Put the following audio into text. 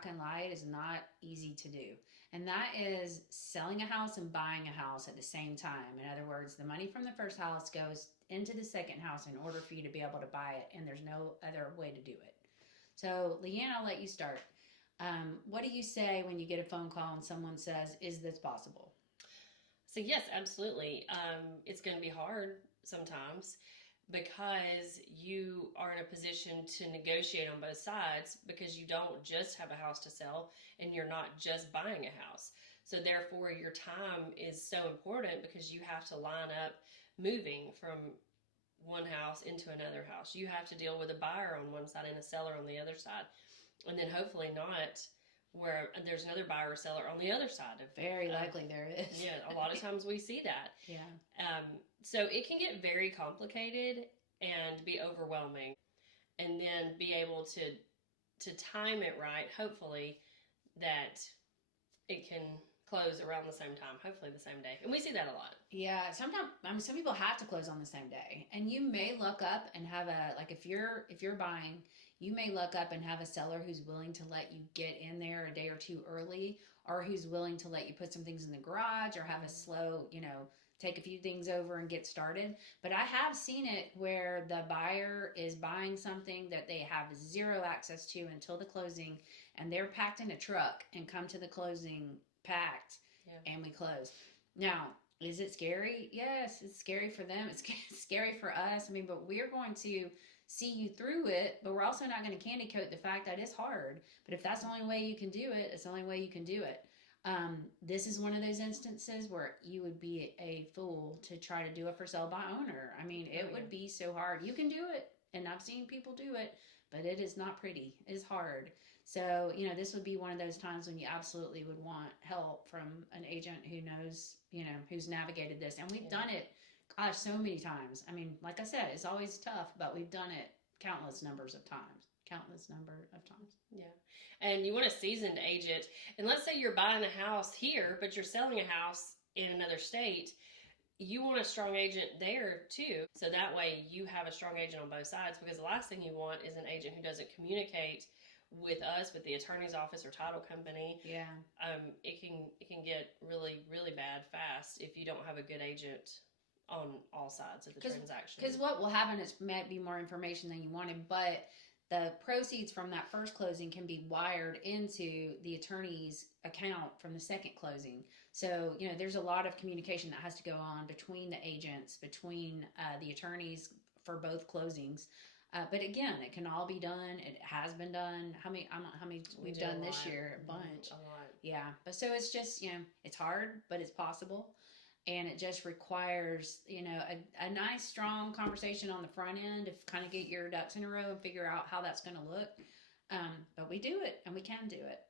not going to lie, it is not easy to do. And that is selling a house and buying a house at the same time. In other words, the money from the first house goes into the second house in order for you to be able to buy it, and there's no other way to do it. So, Leanne, I'll let you start. What do you say when you get a phone call and someone says, "Is this possible?" So yes, absolutely. It's going to be hard sometimes because you are in a position to negotiate on both sides because you don't just have a house to sell and you're not just buying a house. So therefore your time is so important because you have to line up moving from one house into another house. You have to deal with a buyer on one side and a seller on the other side. And then hopefully not where there's another buyer or seller on the other side of. Very likely there is. Yeah, a lot of times we see that. Yeah. So it can get very complicated and be overwhelming, and then be able to time it right. Hopefully, that it can close around the same time. Hopefully, the same day, and we see that a lot. Yeah, sometimes some people have to close on the same day, and you may look up and have a like if you're buying, you may look up and have a seller who's willing to let you get in there a day or two early, or who's willing to let you put some things in the garage or have a slow, take a few things over and get started. But I have seen it where the buyer is buying something that they have zero access to until the closing, and they're packed in a truck and come to the closing packed, and we close. Now, is it scary? Yes, it's scary for them. It's scary for us. I mean, but we're going to see you through it, but we're also not going to candy coat the fact that it's hard. But if that's the only way you can do it, it's the only way you can do it. This is one of those instances where you would be a fool to try to do it for sale by owner. I mean, it would be so hard. You can do it, and I've seen people do it, but it is not pretty. It is hard. So, this would be one of those times when you absolutely would want help from an agent who knows, who's navigated this. And we've done it, gosh, so many times. I mean, like I said, it's always tough, but we've done it countless numbers of times. Yeah. And you want a seasoned agent. And let's say you're buying a house here, but you're selling a house in another state. You want a strong agent there too. So that way you have a strong agent on both sides, because the last thing you want is an agent who doesn't communicate with us, with the attorney's office or title company. Yeah. It can get really, really bad fast if you don't have a good agent on all sides of the transaction. Because what will happen is might be more information than you wanted, but the proceeds from that first closing can be wired into the attorney's account from the second closing. So, there's a lot of communication that has to go on between the agents, between the attorneys for both closings. But again, it can all be done. It has been done. How many we've done this year? A bunch. A lot. Yeah. But so it's just, it's hard, but it's possible. And it just requires, a nice, strong conversation on the front end to kind of get your ducks in a row and figure out how that's going to look. But we do it, and we can do it.